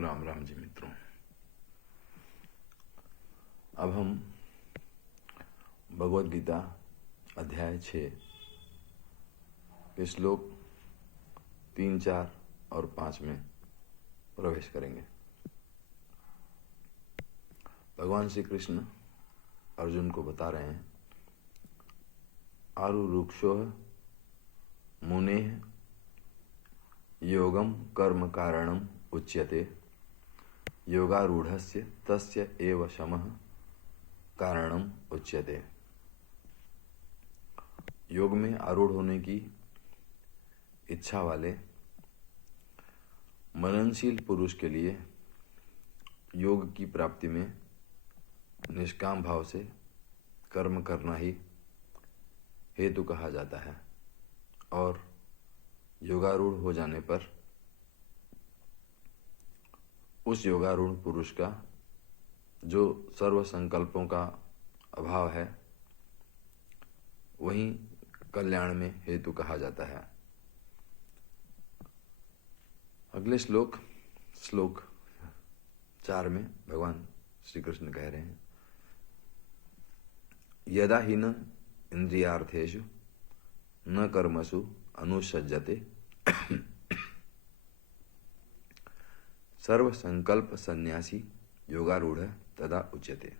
राम राम जी मित्रों। अब हम भगवद गीता अध्याय 6 के श्लोक 3, 4 और 5 में प्रवेश करेंगे। भगवान श्री कृष्ण अर्जुन को बता रहे हैं, आरुरुक्षोः मुनेः योगम कर्म कारणम उच्यते, योगारूढ़स्य तस्य एव शमः कारणम उच्यते। योग में आरूढ़ होने की इच्छा वाले मननशील पुरुष के लिए योग की प्राप्ति में निष्काम भाव से कर्म करना ही हेतु कहा जाता है, और योगारूढ़ हो जाने पर उस योगारूढ़ पुरुष का जो सर्व संकल्पों का अभाव है वही कल्याण में हेतु कहा जाता है। अगले श्लोक 4 में भगवान श्री कृष्ण कह रहे हैं, यदा हि न इंद्रियार्थेषु न कर्मसु अनुसज्जते सर्व संकल्प संन्यासी योगारूढ़ तदा उच्यते।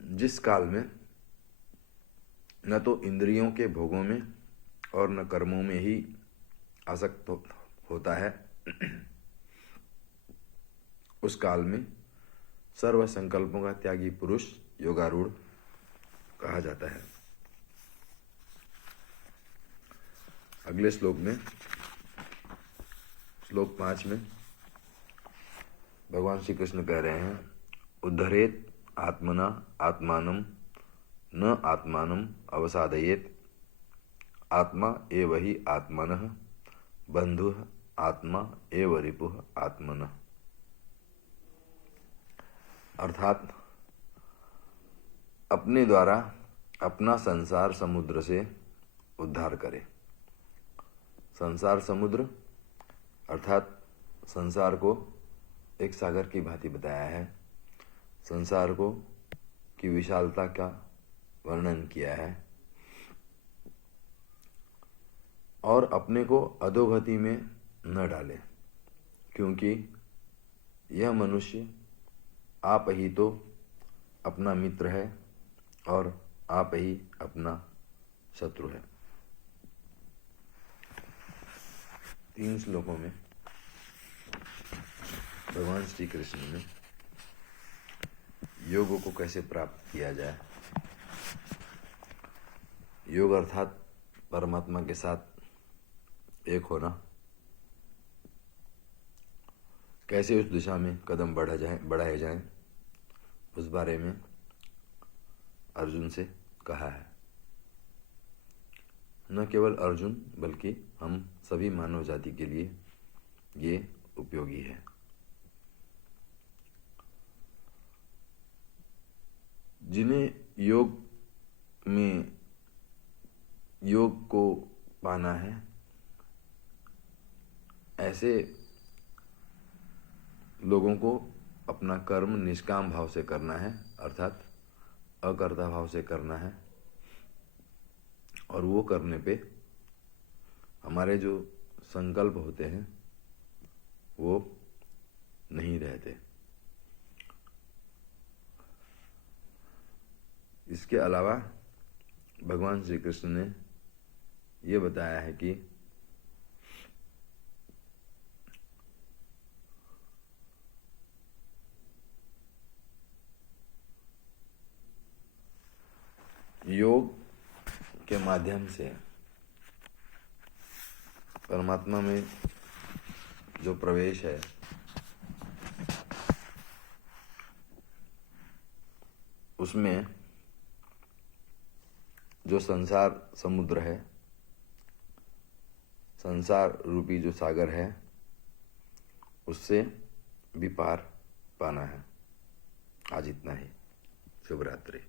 जिस काल में न तो इंद्रियों के भोगों में और न कर्मों में ही आसक्त होता है, उस काल में सर्व संकल्पों का त्यागी पुरुष योगारूढ़ कहा जाता है। अगले श्लोक में श्लोक 5 में भगवान श्री कृष्ण कह रहे हैं, उद्धरेत आत्मना आत्मानं न आत्मानं अवसादयेत, आत्मा एव हि आत्मनः बन्धुः आत्मा एव रिपुः आत्मनः। अर्थात अपने द्वारा अपना संसार समुद्र से उद्धार करे। संसार समुद्र अर्थात संसार को एक सागर की भांति बताया है, संसार को की विशालता का वर्णन किया है, और अपने को अधोगति में न डाले, क्योंकि यह मनुष्य आप ही तो अपना मित्र है और आप ही अपना शत्रु है। 3 श्लोकों में भगवान श्री कृष्ण ने योग को कैसे प्राप्त किया जाए, योग अर्थात परमात्मा के साथ एक होना, कैसे उस दिशा में कदम बढ़ाए जाएं, उस बारे में अर्जुन से कहा है। न केवल अर्जुन बल्कि हम सभी मानव जाति के लिए ये उपयोगी है। जिन्हें योग को पाना है, ऐसे लोगों को अपना कर्म निष्काम भाव से करना है, अर्थात अकर्ता भाव से करना है, और वो करने पे हमारे जो संकल्प होते हैं वो नहीं रहते। इसके अलावा भगवान श्री कृष्ण ने ये बताया है कि योग के माध्यम से परमात्मा में जो प्रवेश है उसमें जो संसार समुद्र है, संसार रूपी जो सागर है, उससे भी पार पाना है। आज इतना ही। शुभ रात्रि।